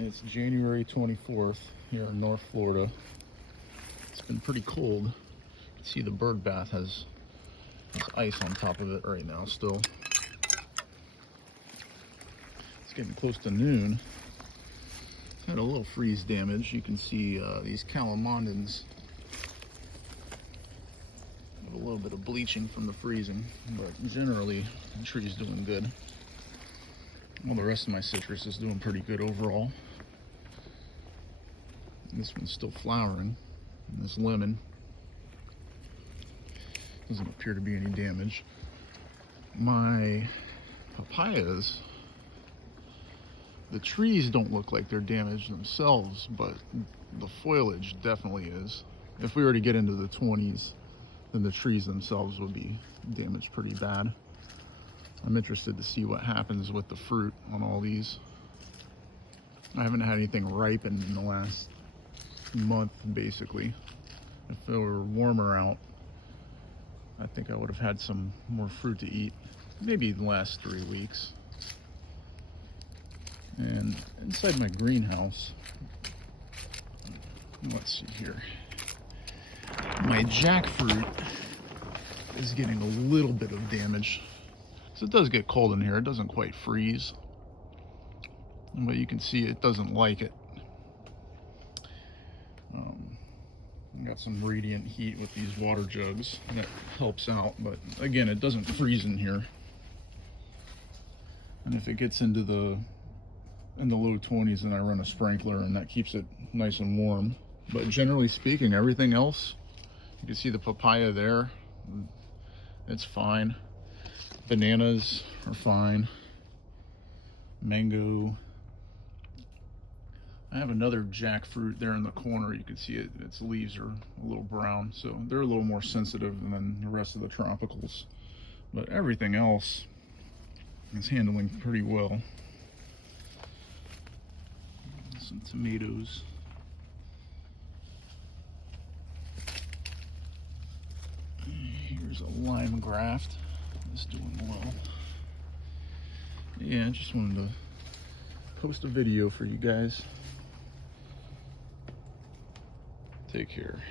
It's January 24th here in North Florida. It's been pretty cold. You can see the bird bath has ice on top of it right now still. It's getting close to noon. It's had a little freeze damage. You can see these calamondins have a little bit of bleaching from the freezing, but generally the tree's doing good. Well, the rest of my citrus is doing pretty good overall. This one's still flowering, and this lemon doesn't appear to be any damage. My papayas, the trees don't look like they're damaged themselves, but the foliage definitely is. If we were to get into the 20s, then the trees themselves would be damaged pretty bad. I'm interested to see what happens with the fruit on all these. I haven't had anything ripen in the last month, basically. If it were warmer out, I think I would have had some more fruit to eat. Maybe the last 3 weeks. And inside my greenhouse, let's see here. My jackfruit is getting a little bit of damage. So it does get cold in here. It doesn't quite freeze, but you can see it doesn't like it. Got some radiant heat with these water jugs, and that helps out, but again, it doesn't freeze in here. And if it gets into the low 20s, then I run a sprinkler, and that keeps it nice and warm. But generally speaking, everything else, you can see the papaya there, it's fine. Bananas are fine. Mango. I have another jackfruit there in the corner. You can see it, its leaves are a little brown, so they're a little more sensitive than the rest of the tropicals. But everything else is handling pretty well. Some tomatoes. Here's a lime graft. It's doing well. Yeah, I just wanted to post a video for you guys. Take care.